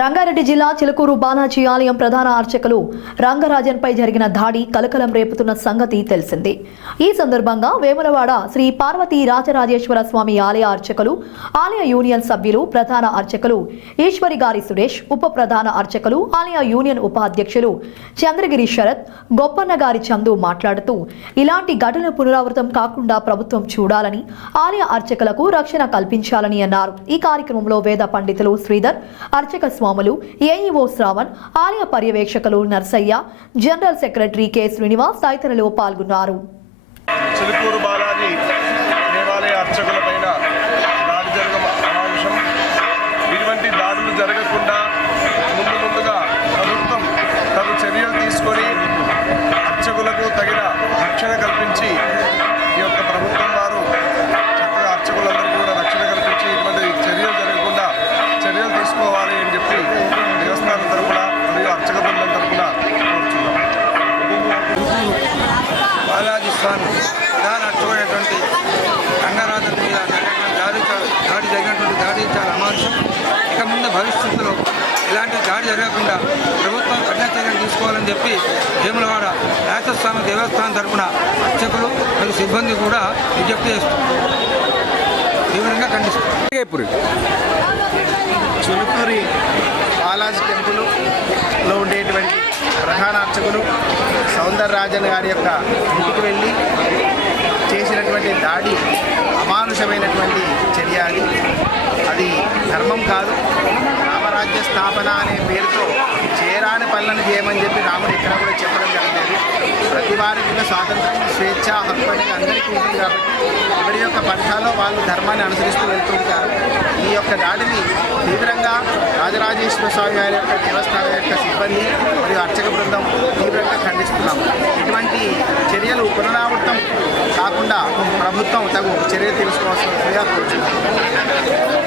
రంగారెడ్డి జిల్లా చిలకూరు బాలాజీ ఆలయం ప్రధాన అర్చకులు రంగరాజన్పై జరిగిన దాడి కలకలం రేపుతున్న సంగతి తెలిసిందే. ఈ సందర్భంగా వేములవాడ శ్రీ పార్వతీ రాజరాజేశ్వర స్వామి ఆలయ అర్చకులు ఆలయ యూనియన్ సభ్యులు ప్రధాన అర్చకులు ఈశ్వరి గారి సురేష్ ఉప ప్రధాన అర్చకులు ఆలయ యూనియన్ ఉపాధ్యక్షులు చంద్రగిరి శరత్ గొప్పన్న గారి చందు మాట్లాడుతూ ఇలాంటి ఘటన పునరావృతం కాకుండా ప్రభుత్వం చూడాలని ఆలయ అర్చకులకు రక్షణ కల్పించాలని అన్నారు. ఈ కార్యక్రమంలో వేద పండితులు శ్రీధర్ అర్చక స్వాములు ఏఈఓ శ్రావణ్ ఆలయ పర్యవేక్షకులు Narsaiah general secretary K Srinivas తదితరులు పాల్గొన్నారు. స్వామి ప్రధాన అర్థమైనటువంటి రంగనాథన్ మీద దాడి దాడి జరిగినటువంటి దాడి చాలా అమానుషం. ఇక ముందు భవిష్యత్తులో ఇలాంటి దాడి జరగకుండా ప్రభుత్వం కఠిన చర్యలు తీసుకోవాలని చెప్పి వేములవాడ రాజస్వామి దేవస్థానం తరపున అర్చకులు మరియు సిబ్బంది కూడా విజ్ఞప్తి చేస్తున్నారు. తీవ్రంగా ఖండిస్తున్నారు. చులుకూరి బాలాజీ టెంపుల్లో ఉండేటువంటి ప్రధాన అర్చకులు సౌందరరాజన్ గారి యొక్క ఇంటికి వెళ్ళి దాడి అమానుషమైనటువంటి చర్య అది. అది ధర్మం కాదు. రామరాజ్య స్థాపన అనే పేరుతో చేరాని పనులను చేయమని చెప్పి రాముడు ఎక్కడ కూడా చెప్పడం జరగలేదు. ప్రతి వారికి కూడా స్వాతంత్రం స్వేచ్ఛ హక్కు అనేది అందరికీ ఉంటుంది కాబట్టి ఎవరి యొక్క పంథాలో వాళ్ళు ధర్మాన్ని అనుసరిస్తూ వెళ్తుంటారు ఈ యొక్క దాడిని తీవ్రంగా రాజరాజేశ్వర స్వామి వారి యొక్క దేవస్థానం యొక్క సిబ్బంది మరియు అర్చక బృందం తీవ్రంగా ఖండిస్తున్నాం ఇటువంటి చర్యలు పునరావ ప్రభుత్వం తగు చర్య తీసుకోవాల్సిందిగా కోరుచున్నాం